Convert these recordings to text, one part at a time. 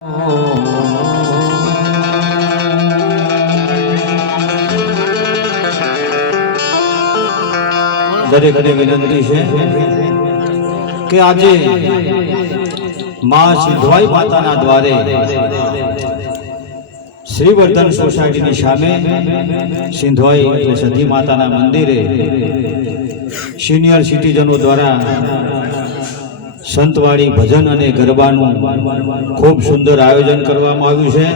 દરેકને વિનંતી છે કે આજે માં સિદ્ધવાઈ માતાના દ્વારે શ્રીવર્ધન સોસાયટીની સામે સિંધવાઈ એટલે સધી માતાના મંદિરે સિનિયર સિટીઝનો દ્વારા સંતવાડી ભજન અને ગરબાનું ખૂબ સુંદર આયોજન કરવામાં આવ્યું છે।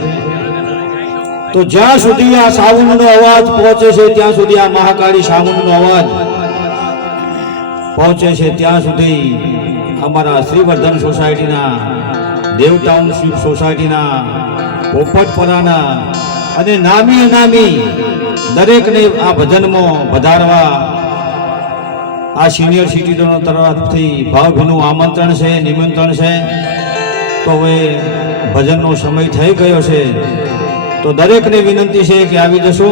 તો જ્યાં સુધી આ સાવનનો અવાજ પહોંચે છે ત્યાં સુધી આ મહાકાળી સાવનનો અવાજ પહોંચે છે ત્યાં સુધી અમારા શ્રીવર્ધન સોસાયટીના દેવ ટાઉનશીપ સોસાયટીના પોપટપરાના અને નામી અનામી દરેકને આ ભજનમાં વધારવા આ સિનિયર સિટીઝનો તરફથી ભાવભીનું આમંત્રણ છે, નિમંત્રણ છે। તો હવે ભજનનો સમય થઈ ગયો છે, તો દરેકને વિનંતી છે કે આવી જશો।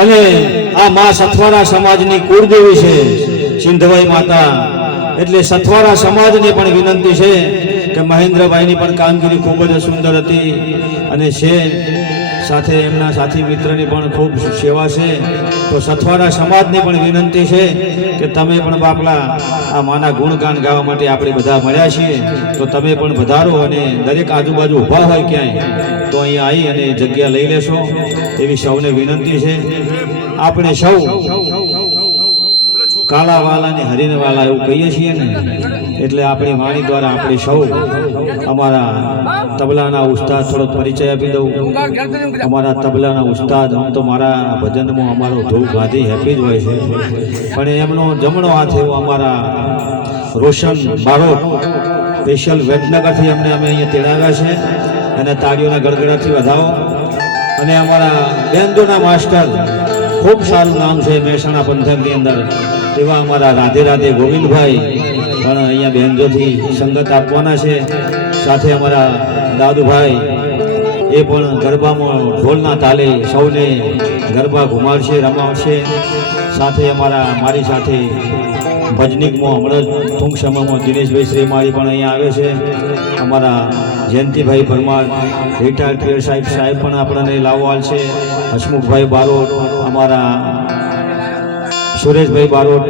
અને આ માં સથવારા સમાજની કુળદેવી છે સિંધવાઈ માતા, એટલે સથવારા સમાજને પણ વિનંતી છે કે મહેન્દ્રભાઈની પણ કામગીરી ખૂબ જ સુંદર હતી અને છે, સાથે એમના સાથી મિત્રની પણ ખૂબ સેવા છે। તો સથવારા સમાજને પણ વિનંતી છે કે તમે પણ બાપલા આ માના ગુણગાન ગાવા માટે આપણે બધા મળ્યા છીએ, તો તમે પણ વધારો અને દરેક આજુબાજુ ઊભા હોય ક્યાંય તો અહીંયા આવી અને જગ્યા લઈ લેશો એવી સૌને વિનંતી છે। આપણે સૌ કાલાવાલા ને હરિનવાલા એવું કહીએ છીએ ને, એટલે આપણી વાણી દ્વારા આપણે સૌ અમારા તબલાના ઉસ્તાદ થોડો પરિચય આપી દઉં। અમારા તબલાના ઉસ્તાદ આમ તો મારા ભજનમાં અમારો ધૂળ ગાંધી હેપી જ હોય છે, પણ એમનો જમણો હાથ એવો અમારા રોશન બારોટ સ્પેશિયલ વડનગરથી અમે અહીંયા તેડાવ્યા છે, અને તાળીઓના ગડગડાથી વધાવો। અને અમારા બેન્જોના માસ્ટર ખૂબ સારું નામ છે મહેસાણા પંથકની અંદર એવા અમારા રાધે રાધે ગોવિંદભાઈ પણ અહીંયા બેન્જોથી સંગત આપવાના છે। સાથે અમારા દાદુભાઈ એ પણ ગરબામાં ઢોલના તાલે સૌને ગરબા ઘુમાડશે, રમાડશે। સાથે મારી સાથે ભજનિકમાં હમણાં ટૂંક સમયમાં દિનેશભાઈ શ્રીમાળી પણ અહીંયા આવે છે। અમારા જયંતિભાઈ પરમાર રિટાયર્ડ પીએસ સાહેબ પણ આપણને લાવવાલ છે। હસમુખભાઈ બારોટ, અમારા સુરેશભાઈ બારોટ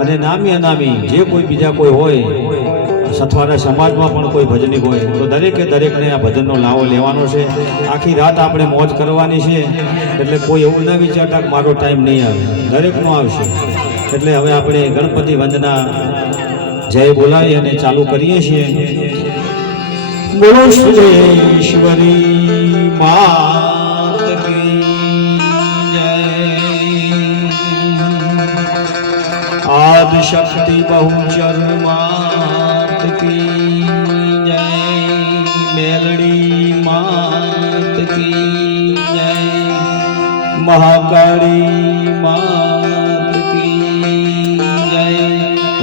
અને નામી અનામી જે કોઈ બીજા કોઈ હોય સથવારા સમાજમાં પણ કોઈ ભજનિક હોય તો દરેકને આ ભજનનો લાવો લેવાનો છે। આખી રાત આપણે મોજ કરવાની છે, એટલે કોઈ એવું ના વિચારતા કે મારો ટાઈમ નહીં આવે, દરેકનો આવશે। એટલે હવે આપણે ગણપતિ વંદના જય બોલાવી અને ચાલુ કરીએ છીએ। બોલો સુરેશ્વરી માત કી જય, આદि शक्ति बहुचर मात की जय, मेलड़ी मात की जय, महाकाली मात की जय,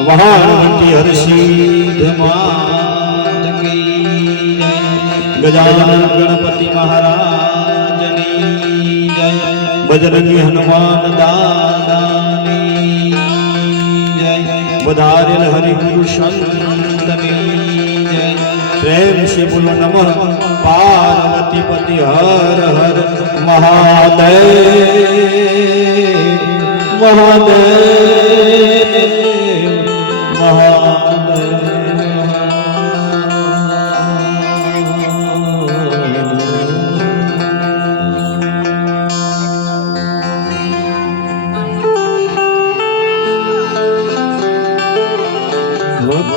वहाणवटी हरसिद्ध मात की जय, गजानन गणपति महाराजनी जय, बजरंगी हनुमान दादानी जय, बधारेल हरि गुरु संतनी जय। प्रेम से बोलो नमः पार्वती पति हर हर महादेव महादेव महादेव।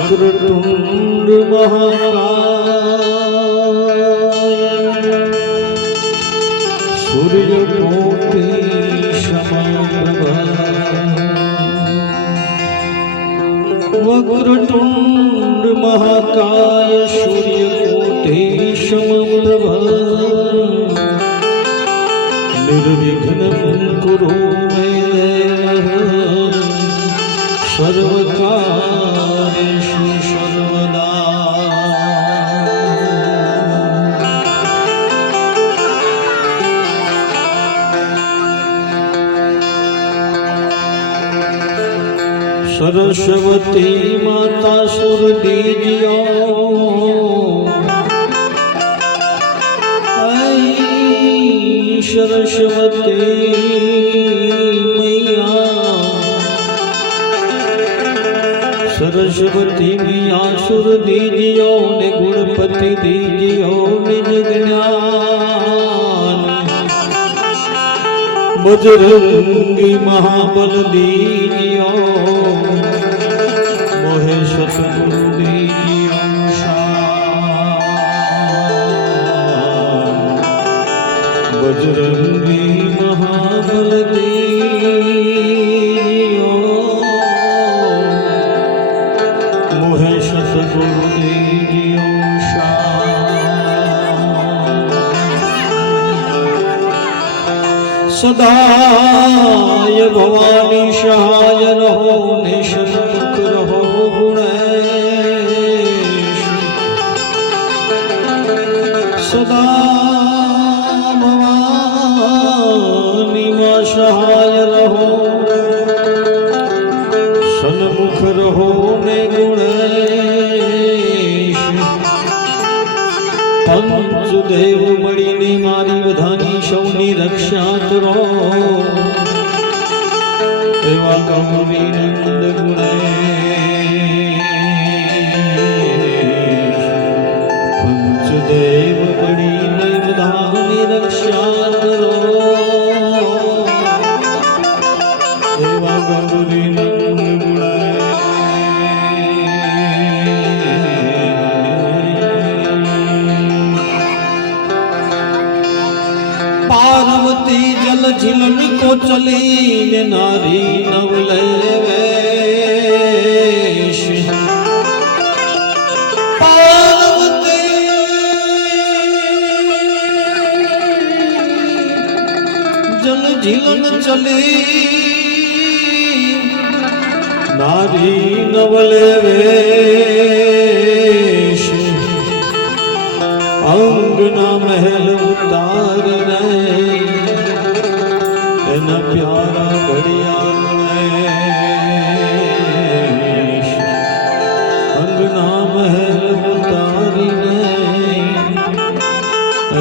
वक्रतुंड महाकाय सूर्यकोटि समप्रभा, वक्रतुंड महाकाय सूर्यकोटि समप्रभा, निर्विघ्नं कुरु मे देव सर्वकार्येषु सर्वदा। सरस्वती माता सुर दीजियो आई सरस्वती मैया सरस्वती मैया सुर दीजियो ने गुणपति दीजियो निज ज्ञान बजरंगी महाबल दीजियो मोहे सतगुरु दीजियो शान बजरंगी महाबल दीजियो मोहे सतगुरु दीजियो सदाय भवानी सहाय रहो निष्ठुक रहो गुणेश सदा भवानी मां सहाय रहो सन्मुख रहो ने गुणेश पंचदेव मळीने मारी बधानी सौनी रक्षा करो एवा गौरी नंद गुणेश पंचदेव मळीने बधानी रक्षा करो एवा गौरी नंद गुणेश पार्वती जल झिलन को चली ने नारी नवलेवेश पार्वती जल झिलन चली नारी नवलेवेश अंगना महल उतार एना प्यारा घड़ियाल अंगना महल उतारी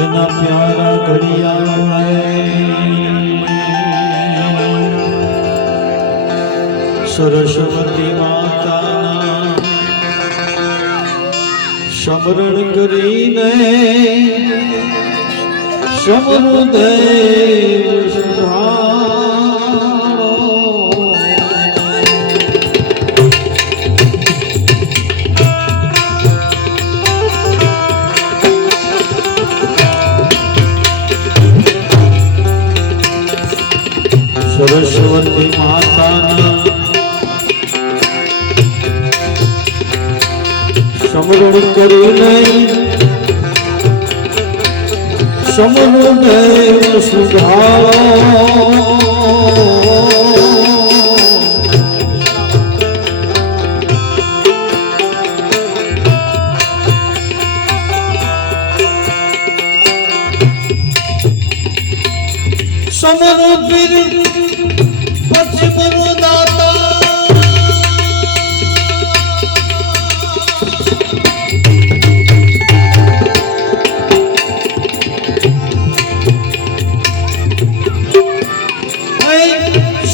एना प्यारा घड़ियाल सरस्वती माता समरण करीने समृदेव सुधारो सरस्वती माता समरण करीने समृदेव सुधारो समरुद्र पश्चिम दाता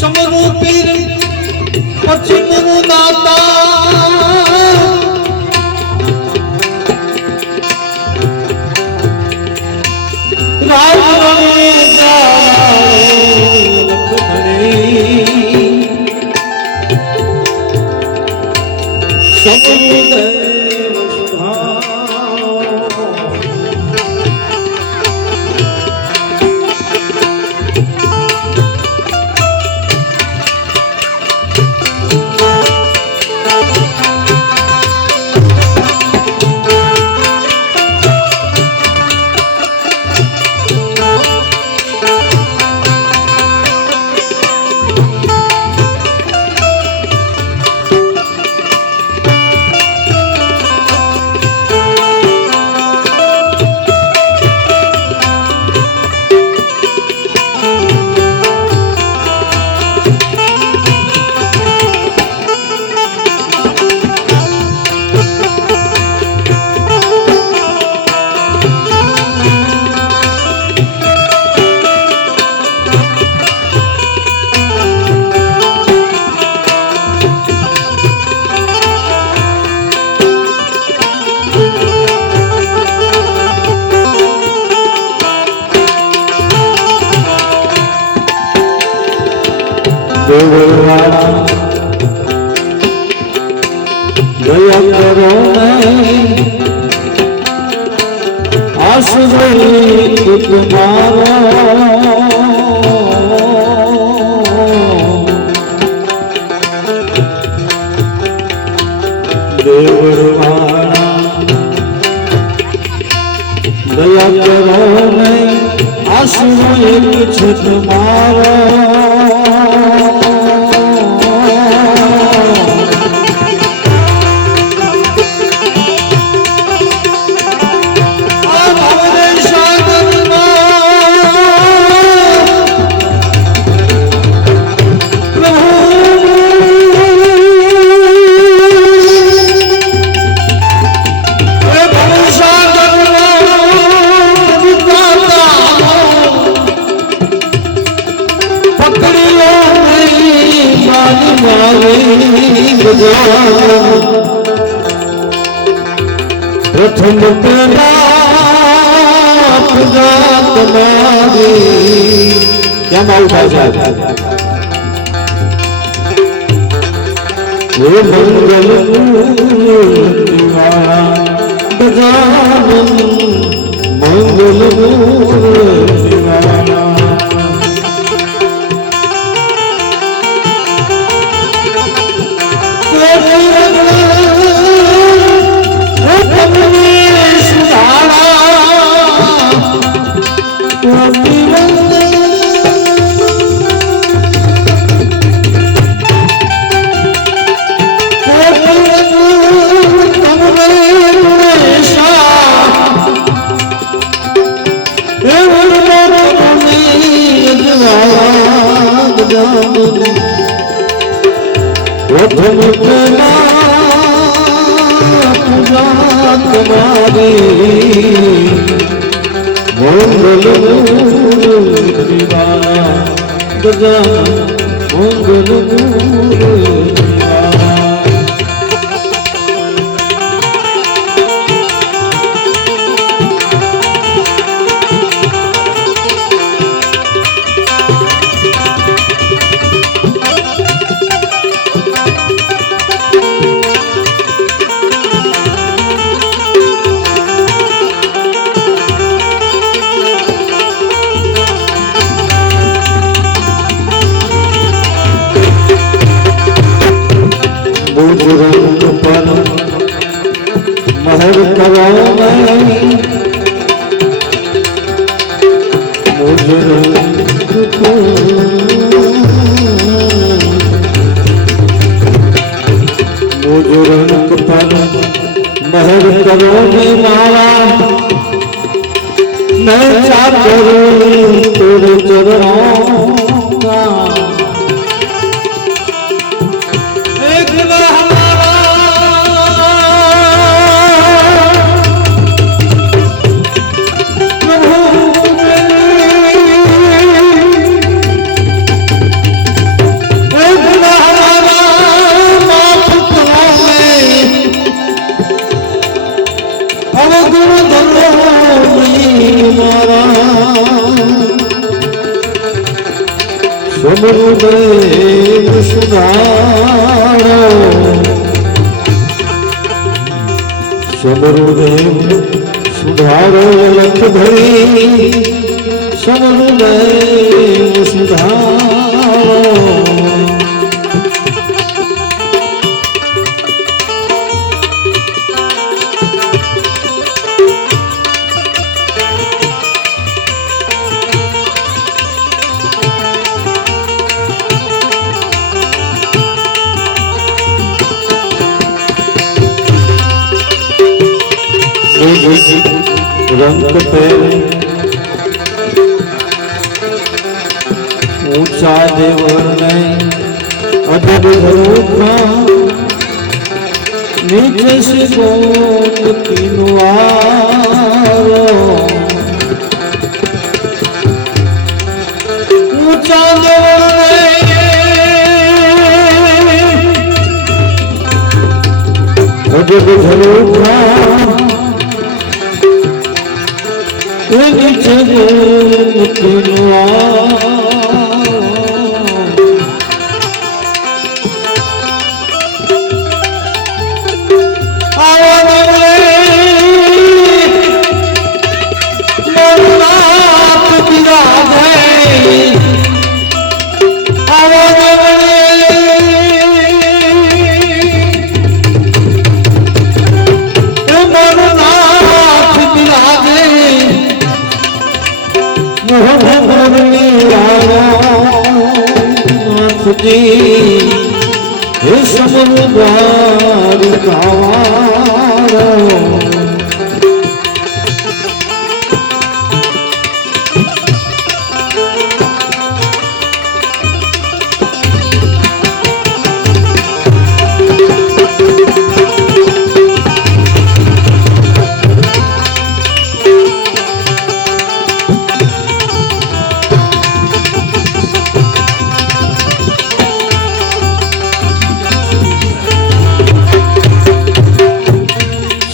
समरूपीर पश्चिम दाता समृदेव सुधारो દેવળવાળા દયા કરો નહીં આશ્રય તમારો દેવળવાળા દયા કરો નહીં આશ્રય છે તમારો પ્રથમ પેલા પૂજા તમારી કેમ આવું થાય છે હે મંગલ મૂર્તિવાળા ગજાનન મંગલ મૂર્તિવાળા પ્રથમ પૂજા તમારી મંગલ મૂર્તિવાળા ગજાનન મંગલ મૂર્તિવાળા રંગ પર મહેર કરો નહીં મુજ રંગ પર મહેર કરો ને મારા મેં ચાકર તેરે ચરણોं સમૃદેવ સુધારો સમૃદેવ સુધારો લખ ભરી સમૃદેવ સુધારો रंग पे ऊंचा देवर ने अदब रूपा नीचे से गोमती नुआरो ऊंचा देवर ने अदब रूपा नीचे गोमती नुआरो નાથજી હે સમરૂ દ્વારિકાવાળો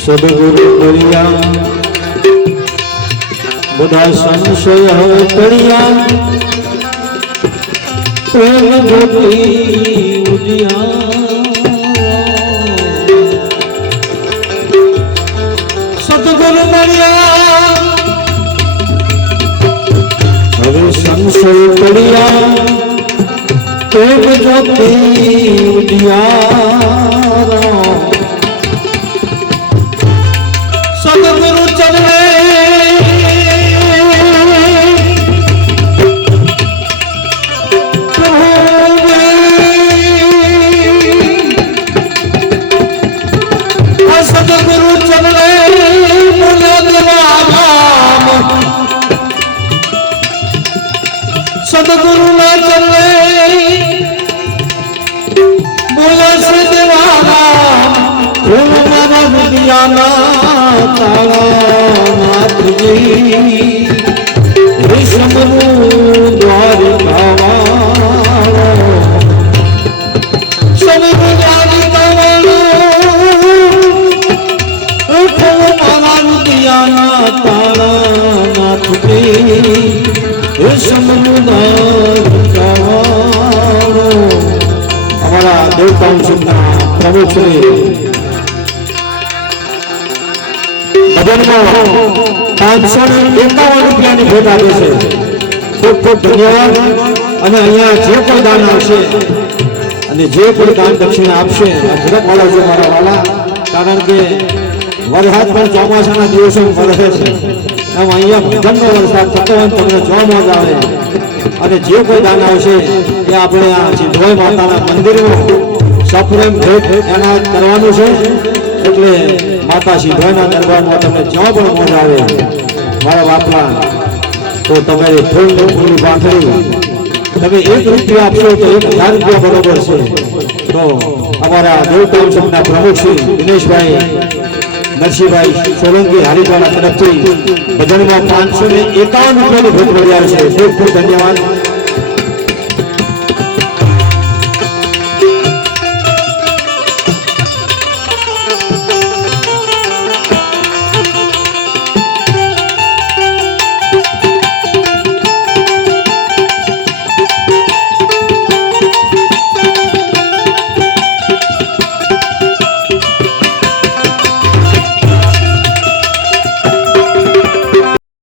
સદગુરુ કર્યા બધા સંશય કર્યા પ્રેમ જ્યોતિ ઉજ્યા સદગુરુ મળ્યા હવે સંશય કર્યા પ્રેમ જ્યોતિ ઉજ્યા સદગુરુ ચરણે સદગુરુ ચરણે સદગુરુ ના ચરણે બોલે છે દેવાના નાથજી હે સમરૂ દ્વારિકાવાળો સમરૂ દ્વારિકાવાળો ઉઠો મારા રુદિયાના તાળા નાથજી હે સમરૂ દ્વારિકાવાળો અમારા દેવતાઓ સુધના પ્રમુખ શ્રી ભજનમાં 551 રૂપિયાની ભેટ આપે છે. ખૂબ ખૂબ ધન્યવાદ. અને અહીંયા જે કોઈ દાન આવશે અને જે કોઈ દાન દક્ષિણા આપશે ઝડપ વાળા મારા વાલા, કારણ કે વરસાદ પણ ચોમાસાના દિવસો વરસે છે, એમ અહીંયા ભજનનો વરસાદ થતો હોય તમને જોવા મજા આવે. અને જે કોઈ દાન આવશે એ આપણે આ સિદ્ધોઈ માતાના મંદિરમાં સપ્રેમ ભેટ એના કરવાનું છે. એટલે માતા સિદ્ધોઈના દરબારમાં તમને જ્યાં પણ મજા આવે મારા બાપલા, તો તમે ફૂલની પાંખડી તમે 1 રૂપિયા આપશો તો 1000 રૂપિયા બરોબર છે. તો અમારા દેવતાઓ સંઘના પ્રમુખ શ્રી દિનેશભાઈ નરસિંહભાઈ સોલંકી હારીવાડા તરફથી ભજનમાં 551 રૂપિયાની ભેટ મળી આવે છે. ખૂબ ખૂબ ધન્યવાદ.